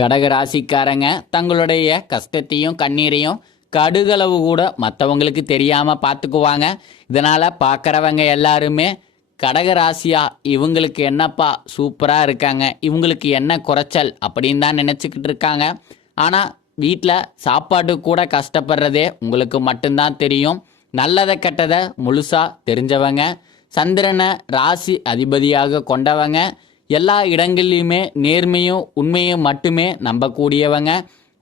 கடக ராசிக்காரங்க தங்களுடைய கஷ்டத்தையும் கண்ணீரையும் கடுகளவு கூட மற்றவங்களுக்கு தெரியாமல் பார்த்துக்குவாங்க. இதனால் பார்க்குறவங்க எல்லாருமே கடக ராசியா இவங்களுக்கு என்னப்பா சூப்பராக இருக்காங்க, இவங்களுக்கு என்ன குறைச்சல் அப்படின்னு தான் நினச்சிக்கிட்டு இருக்காங்க. ஆனால் வீட்டில் சாப்பாடு கூட கஷ்டப்படுறதே உங்களுக்கு மட்டும்தான் தெரியும். நல்லதை கெட்டதை முழுசாக தெரிஞ்சவங்க, சந்திரனை ராசி அதிபதியாக கொண்டவங்க, எல்லா இடங்கள்லையுமே நேர்மையும் உண்மையும் மட்டுமே நம்பக்கூடியவங்க.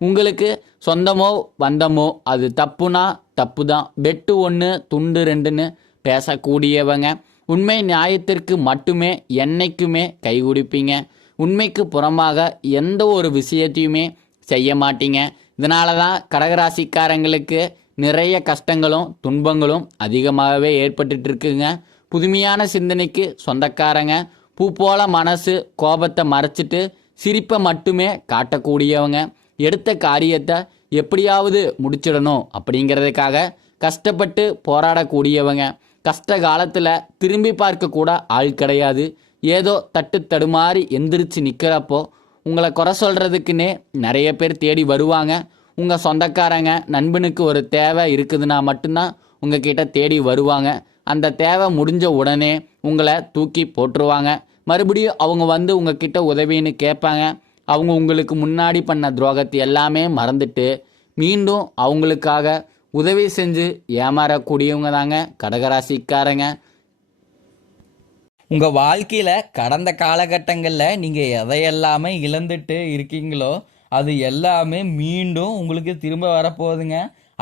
உங்களுக்கு சொந்தமோ வந்தமோ அது தப்புனா தப்பு தான், வெட்டு ஒன்று துண்டு ரெண்டுன்னு பேசக்கூடியவங்க. உண்மை நியாயத்திற்கு மட்டுமே என்னைக்குமே கை கொடுப்பீங்க. உண்மைக்கு புறமாக எந்த ஒரு விஷயத்தையுமே செய்ய மாட்டீங்க. இதனால தான் கடகராசிக்காரங்களுக்கு நிறைய கஷ்டங்களும் துன்பங்களும் அதிகமாகவே ஏற்பட்டுட்டு இருக்குங்க. புதுமையான சிந்தனைக்கு சொந்தக்காரங்க, பூ போல மனசு, கோபத்தை மறைச்சிட்டு சிரிப்பை மட்டுமே காட்டக்கூடியவங்க, எடுத்த காரியத்தை எப்படியாவது முடிச்சிடணும் அப்படிங்கிறதுக்காக கஷ்டப்பட்டு போராடக்கூடியவங்க, கஷ்ட காலத்தில் திரும்பி பார்க்க கூட ஆள் கிடையாது. ஏதோ தட்டு தடுமாறி எந்திரிச்சு நிற்கிறப்போ உங்களை குறை சொல்கிறதுக்குன்னே நிறைய பேர் தேடி வருவாங்க. உங்கள் சொந்தக்காரங்க நண்பனுக்கு ஒரு தேவை இருக்குதுன்னா மட்டும்தான் உங்ககிட்ட தேடி வருவாங்க. அந்த தேவை முடிஞ்ச உடனே உங்களை தூக்கி போட்டுருவாங்க. மறுபடியும் அவங்க வந்து உங்ககிட்ட உதவின்னு கேட்பாங்க. அவங்க உங்களுக்கு முன்னாடி பண்ண துரோகத்தை எல்லாமே மறந்துட்டு மீண்டும் அவங்களுக்காக உதவி செஞ்சு ஏமாறக்கூடியவங்க தாங்க கடகராசிக்காரங்க. உங்கள் வாழ்க்கையில் கடந்த காலகட்டங்களில் நீங்கள் எதையெல்லாமே இழந்துட்டு இருக்கீங்களோ அது எல்லாமே மீண்டும் உங்களுக்கு திரும்ப வரப்போகுதுங்க.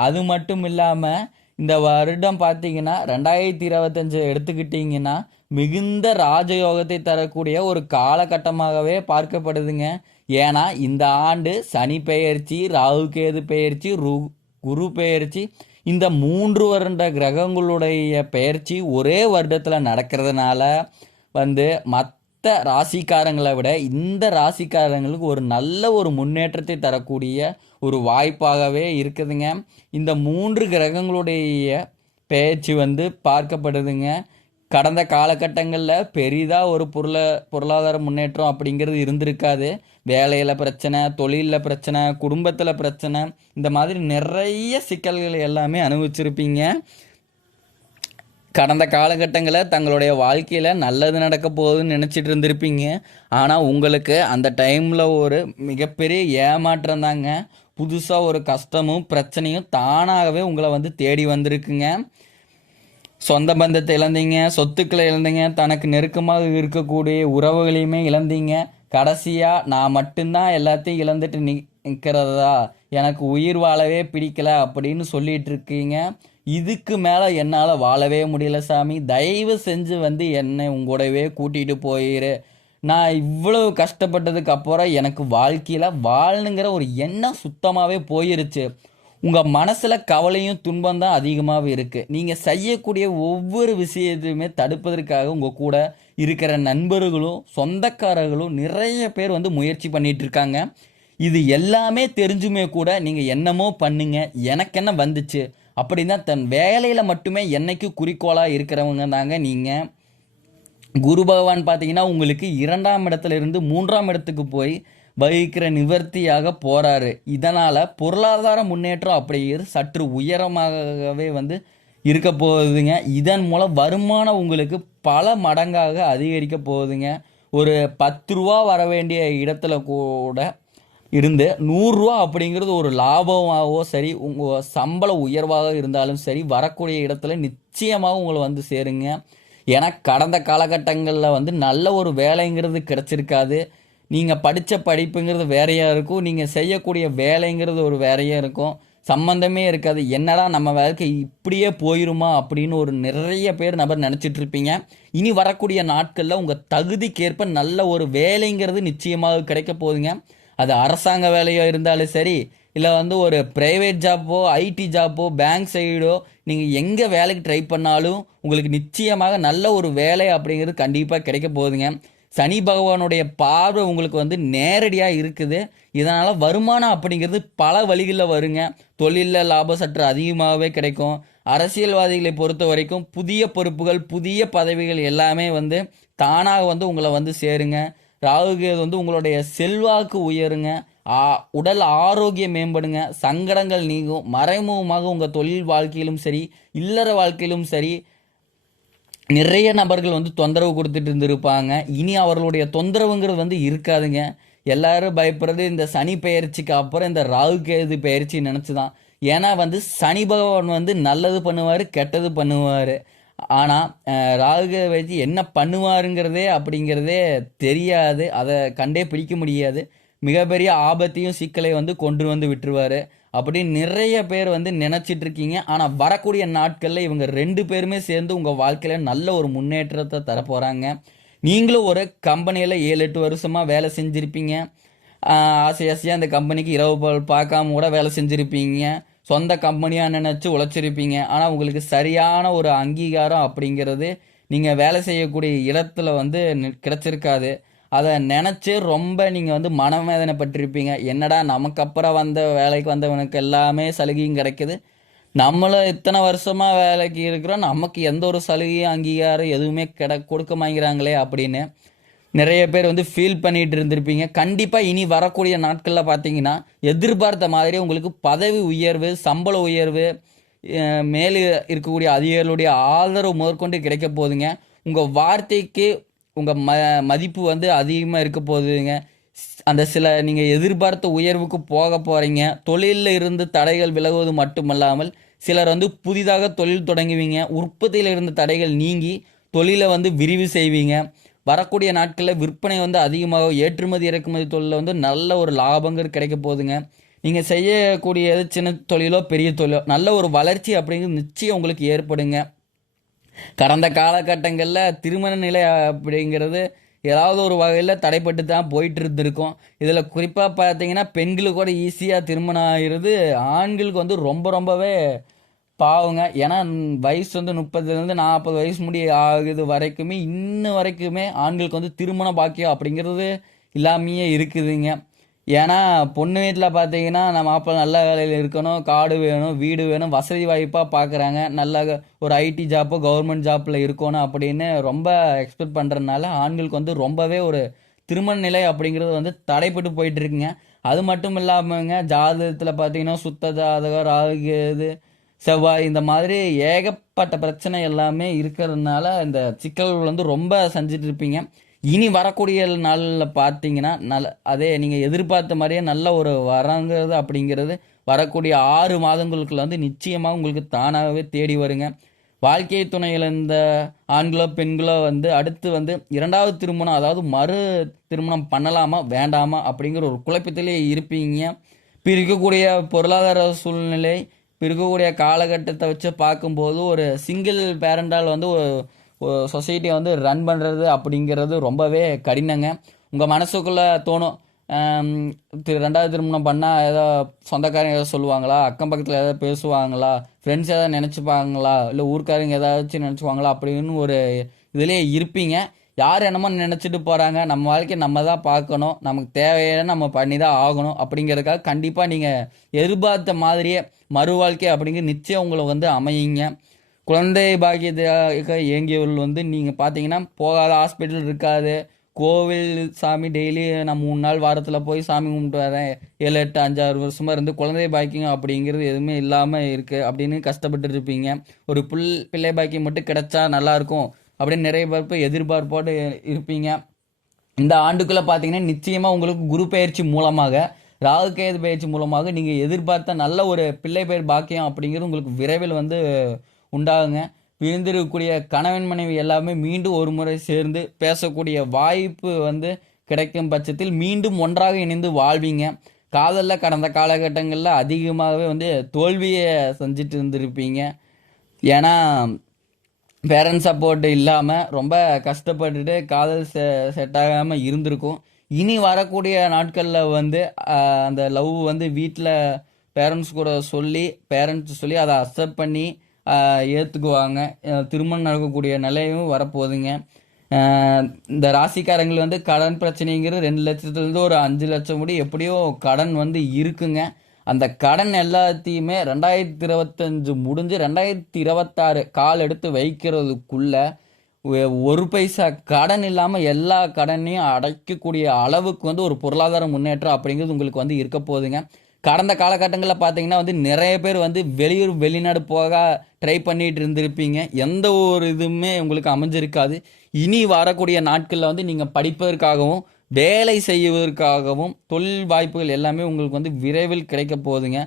அது மட்டும் இல்லாமல் இந்த வருடம் பார்த்தீங்கன்னா 2025 எடுத்துக்கிட்டிங்கன்னா மிகுந்த ராஜயோகத்தை தரக்கூடிய ஒரு காலகட்டமாகவே பார்க்கப்படுதுங்க. ஏன்னா இந்த ஆண்டு சனி பெயர்ச்சி, ராகு கேது பெயர்ச்சி, குரு பெயர்ச்சி, இந்த 3 வருட கிரகங்களுடைய பெயர்ச்சி ஒரே வருடத்தில் நடக்கிறதுனால மற்ற ராசிக்காரங்களை விட இந்த ராசிக்காரங்களுக்கு ஒரு நல்ல ஒரு முன்னேற்றத்தை தரக்கூடிய ஒரு வாய்ப்பாகவே இருக்குதுங்க. இந்த 3 கிரகங்களுடைய பெயர்ச்சி பார்க்கப்படுதுங்க. கடந்த காலகட்டங்களில் பெரிதாக ஒரு பொருளாதார முன்னேற்றம் அப்படிங்கிறது இருந்திருக்காது. வேலையில் பிரச்சனை, தொழிலில் பிரச்சனை, குடும்பத்தில் பிரச்சனை, இந்த மாதிரி நிறைய சிக்கல்கள் எல்லாமே அனுபவிச்சிருப்பீங்க. கடந்த காலகட்டங்களில் தங்களுடைய வாழ்க்கையில் நல்லது நடக்க போகுதுன்னு நினச்சிட்டு இருந்திருப்பீங்க. ஆனால் உங்களுக்கு அந்த டைமில் ஒரு மிகப்பெரிய ஏமாற்றம் தாங்க. புதுசாக ஒரு கஷ்டமும் பிரச்சனையும் தானாகவே உங்களை தேடி வந்திருக்குங்க. சொந்த பந்தத்தை இழந்தீங்க, சொத்துக்களை இழந்தீங்க, தனக்கு நெருக்கமாக இருக்கக்கூடிய உறவுகளையுமே இழந்தீங்க. கடைசியாக நான் மட்டும்தான் எல்லாத்தையும் இழந்துட்டு நிற்கிறதா, எனக்கு உயிர் வாழவே பிடிக்கல அப்படின்னு சொல்லிட்டு இருக்கீங்க. இதுக்கு மேலே என்னால் வாழவே முடியல சாமி, தயவு செஞ்சு என்னை உங்களோடவே கூட்டிகிட்டு போயிரு. நான் இவ்வளவு கஷ்டப்பட்டதுக்கு அப்புறம் எனக்கு வாழ்க்கையில் வாழணுங்கிற ஒரு எண்ணம் சுத்தமாகவே போயிருச்சு. உங்கள் மனசில் கவலையும் துன்பம் தான் அதிகமாகவே இருக்குது. நீங்கள் செய்யக்கூடிய ஒவ்வொரு விஷயத்தையுமே தடுப்பதற்காக உங்கள் கூட இருக்கிற நண்பர்களும் சொந்தக்காரர்களும் நிறைய பேர் முயற்சி பண்ணிகிட்டு இருக்காங்க. இது எல்லாமே தெரிஞ்சுமே கூட நீங்கள் என்னமோ பண்ணுங்க, எனக்கு என்ன வந்துச்சு அப்படின்னா தன் வேலையில் மட்டுமே என்னைக்கு குறிக்கோளாக இருக்கிறவங்க தாங்க நீங்கள். குரு பகவான் பார்த்தீங்கன்னா உங்களுக்கு 2ஆம் இடத்துல இருந்து 3ஆம் இடத்துக்கு போய் வகிக்கிற நிவர்த்தியாக போகிறாரு. இதனால் பொருளாதார முன்னேற்றம் அப்படிங்கிறது சற்று உயரமாகவே இருக்க போகுதுங்க. இதன் மூலம் வருமானம் உங்களுக்கு பல மடங்காக அதிகரிக்க போகுதுங்க. ஒரு 10 ரூபா வர வேண்டிய இடத்துல கூட இருந்து 100 ரூபா அப்படிங்கிறது ஒரு லாபமாகவோ சரி, உங்கள் சம்பள உயர்வாக இருந்தாலும் சரி, வரக்கூடிய இடத்துல நிச்சயமாக உங்களை சேருங்க. ஏன்னா கடந்த காலகட்டங்களில் நல்ல ஒரு வேலைங்கிறது கிடச்சிருக்காது. நீங்கள் படித்த படிப்புங்கிறது வேறையாக இருக்கும், நீங்கள் செய்யக்கூடிய வேலைங்கிறது ஒரு வேறையாக இருக்கும், சம்மந்தமே இருக்காது. என்னடா நம்ம வாழ்க்கை இப்படியே போயிருமா அப்படின்னு ஒரு நிறைய பேர் நினச்சிட்டு இருப்பீங்க. இனி வரக்கூடிய நாட்களில் உங்கள் தகுதிக்கேற்ப நல்ல ஒரு வேலைங்கிறது நிச்சயமாக கிடைக்க போகுதுங்க. அது அரசாங்க வேலையாக இருந்தாலும் சரி, இல்லை ஒரு ப்ரைவேட் ஜாப்போ, ஐடி ஜாப்போ, பேங்க் சைடோ, நீங்கள் எங்கே வேலைக்கு ட்ரை பண்ணாலும் உங்களுக்கு நிச்சயமாக நல்ல ஒரு வேலை அப்படிங்கிறது கண்டிப்பாக கிடைக்க போகுதுங்க. சனி பகவானுடைய பார்வை உங்களுக்கு நேரடியாக இருக்குது. இதனால் வருமானம் அப்படிங்கிறது பல வழிகளில் வருங்க. தொழிலில் லாபம் சற்று அதிகமாகவே கிடைக்கும். அரசியல்வாதிகளை பொறுத்த வரைக்கும் புதிய பொறுப்புகள், புதிய பதவிகள் எல்லாமே தானாக உங்களை சேருங்க. ராகு கேது உங்களுடைய செல்வாக்கு உயருங்க. உடல் ஆரோக்கியம் மேம்படுங்க, சங்கடங்கள் நீங்கும், மறைமுகமாக உங்கள் தொழில் வாழ்க்கையிலும் சரி இல்லற வாழ்க்கையிலும் சரி நிறைய நபர்கள் வந்து தொந்தரவு கொடுத்துட்டு இருந்திருப்பாங்க. இனி அவர்களுடைய தொந்தரவுங்கிறது வந்து இருக்காதுங்க. எல்லாரும் பயப்படுறது இந்த சனி பெயர்ச்சிக்கு அப்புறம் இந்த ராகு கேது பெயர்ச்சி நினச்சி தான். ஏன்னா வந்து சனி பகவான் வந்து நல்லது பண்ணுவார், கெட்டது பண்ணுவார். ஆனால் ராகு வச்சு என்ன பண்ணுவாருங்கிறதே அப்படிங்கிறதே தெரியாது. அதை கண்டே பிடிக்க முடியாது. மிகப்பெரிய ஆபத்தையும் சிக்கலை வந்து கொண்டு வந்து விட்டுருவார். அப்படி நிறைய பேர் வந்து நினச்சிட்டு இருக்கீங்க. ஆனால் வரக்கூடிய நாட்களில் இவங்க 2 பேருமே சேர்ந்து உங்கள் வாழ்க்கையில் நல்ல ஒரு முன்னேற்றத்தை தரப்போகிறாங்க. நீங்களும் ஒரு கம்பெனியில் 7-8 வருஷமாக வேலை செஞ்சுருப்பீங்க. ஆசை ஆசையாக அந்த கம்பெனிக்கு இரவு பகல் பார்க்காம கூட வேலை செஞ்சுருப்பீங்க. சொந்த கம்பெனியாக நினச்சி உழைச்சிருப்பீங்க. ஆனால் உங்களுக்கு சரியான ஒரு அங்கீகாரம் அப்படிங்கிறது நீங்கள் வேலை செய்யக்கூடிய இடத்துல வந்து கிடைச்சிருக்காது. அதை நினச்சி ரொம்ப நீங்கள் வந்து மனவேதனைப்பட்டிருப்பீங்க. என்னடா நமக்கு அப்புறம் வந்த வேலைக்கு வந்தவனுக்கு எல்லாமே சலுகையும் கிடைக்குது, நம்மளும் இத்தனை வருஷமாக வேலைக்கு இருக்கிறோம், நமக்கு எந்த ஒரு சலுகையும் அங்கீகாரம் எதுவுமே கொடுக்க மாட்டேங்கிறாங்களே அப்படின்னு நிறைய பேர் வந்து ஃபீல் பண்ணிட்டு இருந்திருப்பீங்க. கண்டிப்பாக இனி வரக்கூடிய நாட்களில் பார்த்தீங்கன்னா எதிர்பார்த்த மாதிரி உங்களுக்கு பதவி உயர்வு, சம்பள உயர்வு, மேலே இருக்கக்கூடிய அதிகாரிகளுடைய ஆதரவு முதற்கொண்டு கிடைக்க போகுதுங்க. உங்கள் வார்த்தைக்கு உங்கள் மதிப்பு வந்து அதிகமாக இருக்க போகுதுங்க. அந்த சில நீங்கள் எதிர்பார்த்த உயர்வுக்கு போக போகிறீங்க. தொழிலில் இருந்து தடைகள் விலகுவது மட்டுமல்லாமல் சிலர் வந்து புதிதாக தொழில் தொடங்குவீங்க. உற்பத்தியில் இருந்த தடைகள் நீங்கி தொழிலை வந்து விரிவு செய்வீங்க. வரக்கூடிய நாட்களில் விற்பனை வந்து அதிகமாக, ஏற்றுமதி இறக்குமதி தொழிலில் வந்து நல்ல ஒரு லாபங்கள் கிடைக்க போகுதுங்க. நீங்கள் செய்யக்கூடியது சின்ன தொழிலோ பெரிய தொழிலோ நல்ல ஒரு வளர்ச்சி அப்படிங்கிறது நிச்சயம் உங்களுக்கு ஏற்படுங்க. கடந்த காலகட்டங்களில் திருமண நிலை அப்படிங்கிறது ஏதாவது ஒரு வகையில் தடைப்பட்டு தான் போயிட்டு இருந்திருக்கும். இதில் குறிப்பாக பார்த்தீங்கன்னா பெண்களுக்கு கூட ஈஸியாக திருமணம் ஆகிறது, ஆண்களுக்கு வந்து ரொம்பவே பாவங்க. ஏன்னா வயசு வந்து 30லேருந்து 40 வயசு ஆகுது வரைக்குமே இன்ன வரைக்குமே ஆண்களுக்கு வந்து திருமண பாக்கியம் அப்படிங்கிறது இல்லாமையே இருக்குதுங்க. ஏன்னா பொண்ணு வீட்டில் பார்த்தீங்கன்னா நம்ம மாப்பிள்ளை நல்ல வேலையில் இருக்கணும், காடு வேணும், வீடு வேணும், வசதி வாய்ப்பாக பார்க்குறாங்க. நல்ல ஒரு ஐடி ஜாப்போ கவர்மெண்ட் ஜாப்பில் இருக்கணும் அப்படின்னு ரொம்ப எக்ஸ்பெக்ட் பண்ணுறதுனால ஆண்களுக்கு வந்து ரொம்பவே ஒரு திருமண நிலை அப்படிங்கிறது வந்து தடைப்பட்டு போயிட்டு இருக்குங்க. அது மட்டும் இல்லாமங்க ஜாதகத்தில் பார்த்தீங்கன்னா சுத்த ஜாதகம், ராகு, செவ்வாய் இந்த மாதிரி ஏகப்பட்ட பிரச்சனை எல்லாமே இருக்கிறதுனால இந்த சிக்கல்கள் வந்து ரொம்ப செஞ்சுட்டு இருப்பீங்க. இனி வரக்கூடிய நாளில் பார்த்தீங்கன்னா அதே நீங்கள் எதிர்பார்த்த மாதிரியே நல்ல ஒரு வரங்கிறது அப்படிங்கிறது வரக்கூடிய 6 மாதங்களுக்குள்ள வந்து நிச்சயமாக உங்களுக்கு தானாகவே தேடி வருங்க. வாழ்க்கை துணையில் இந்த ஆண்களோ பெண்களோ வந்து அடுத்து வந்து 2வது திருமணம், அதாவது மறு திருமணம் பண்ணலாமா வேண்டாமா அப்படிங்கிற ஒரு குழப்பத்திலே இருப்பீங்க. இப்போ இருக்கக்கூடிய பொருளாதார சூழ்நிலை, இப்போ இருக்கக்கூடிய காலகட்டத்தை வச்சு பார்க்கும்போது ஒரு சிங்கிள் பேரண்டால் வந்து சொசைட்டியை வந்து ரன் பண்ணுறது அப்படிங்கிறது ரொம்பவே கடினங்க. உங்கள் மனசுக்குள்ளே தோணும், 2வது திருமணம் பண்ணால் ஏதோ சொந்தக்காரங்க ஏதோ சொல்லுவாங்களா, அக்கம் பக்கத்தில் ஏதாவது பேசுவாங்களா, ஃப்ரெண்ட்ஸ் ஏதாவது நினச்சிப்பாங்களா, இல்லை ஊர்க்காரங்க ஏதாச்சும் நினச்சிப்பாங்களா அப்படின்னு ஒரு இதிலே இருப்பீங்க. யார் என்னமோ நினச்சிட்டு போகிறாங்க, நம்ம வாழ்க்கையை நம்ம தான் பார்க்கணும், நமக்கு தேவையான நம்ம பண்ணி தான் ஆகணும் அப்படிங்கிறதுக்காக கண்டிப்பாக நீங்கள் எதிர்பார்த்த மாதிரியே மறு வாழ்க்கை அப்படிங்கிற நிச்சயம் உங்களை வந்து அமையுங்க. குழந்தை பாக்கியத்துக்காக இயங்கியவர்கள் வந்து நீங்கள் பார்த்தீங்கன்னா போகாத ஹாஸ்பிட்டல் இருக்காது. கோவில் சாமி டெய்லி நான் 3 நாள் வாரத்தில் போய் சாமி கும்பிட்டு வரேன், 7, 8, 5, 6 வருஷமாக இருந்து குழந்தை பாக்கியம் அப்படிங்கிறது எதுவுமே இல்லாமல் இருக்குது அப்படின்னு கஷ்டப்பட்டு இருப்பீங்க. ஒரு பிள்ளை பாக்கியம் மட்டும் கிடைச்சா நல்லாயிருக்கும் அப்படின்னு நிறைய பேர் எதிர்பார்ப்போடு இருப்பீங்க. இந்த ஆண்டுக்குள்ளே பார்த்தீங்கன்னா நிச்சயமாக உங்களுக்கு குரு பயிற்சி மூலமாக, ராகு கேது பயிற்சி மூலமாக நீங்கள் எதிர்பார்த்த நல்ல ஒரு பிள்ளை பெயர் பாக்கியம் அப்படிங்கிறது உங்களுக்கு விரைவில் வந்து உண்டாகுங்க. பிரிந்திருக்கக்கூடிய கணவன் மனைவி எல்லாமே மீண்டும் ஒரு முறை சேர்ந்து பேசக்கூடிய வாய்ப்பு வந்து கிடைக்கும் பட்சத்தில் மீண்டும் ஒன்றாக இணைந்து வாழ்வீங்க. காதலில் கடந்த காலகட்டங்களில் அதிகமாகவே வந்து தோல்வியை செஞ்சுட்டு இருந்திருப்பீங்க. ஏன்னா பேரண்ட்ஸ் சப்போர்ட் இல்லாமல் ரொம்ப கஷ்டப்பட்டுட்டு காதல் செட் ஆகாமல் இருந்திருக்கும். இனி வரக்கூடிய நாட்களில் வந்து அந்த லவ் வந்து வீட்டில் பேரண்ட்ஸ் கூட சொல்லி அதை அக்செப்ட் பண்ணி ஏற்றுக்குவாங்க. திருமணம் நடக்கக்கூடிய நிலையும் வரப்போகுதுங்க. இந்த ராசிக்காரங்கள் வந்து கடன் பிரச்சனைங்கிறது 2 லட்சத்துலேருந்து ஒரு 5 லட்சம் முடி எப்படியோ கடன் வந்து இருக்குங்க. அந்த கடன் எல்லாத்தையுமே 2025 முடிஞ்சு 2026 கால் எடுத்து வைக்கிறதுக்குள்ள ஒரு பைசா கடன் இல்லாமல் எல்லா கடனையும் அடைக்கக்கூடிய அளவுக்கு வந்து ஒரு பொருளாதார முன்னேற்றம் அப்படிங்கிறது உங்களுக்கு வந்து இருக்க போகுதுங்க. கடந்த காலகட்டங்களில் பார்த்தீங்கன்னா வந்து நிறைய பேர் வந்து வெளியூர் வெளிநாடு போக ட்ரை பண்ணிட்டு இருந்திருப்பீங்க. எந்த ஒரு இதுவுமே உங்களுக்கு அமைஞ்சிருக்காது. இனி வரக்கூடிய நாட்களில் வந்து நீங்கள் படிப்பதற்காகவும் வேலை செய்வதற்காகவும் தொழில் வாய்ப்புகள் எல்லாமே உங்களுக்கு வந்து விரைவில் கிடைக்க போகுதுங்க.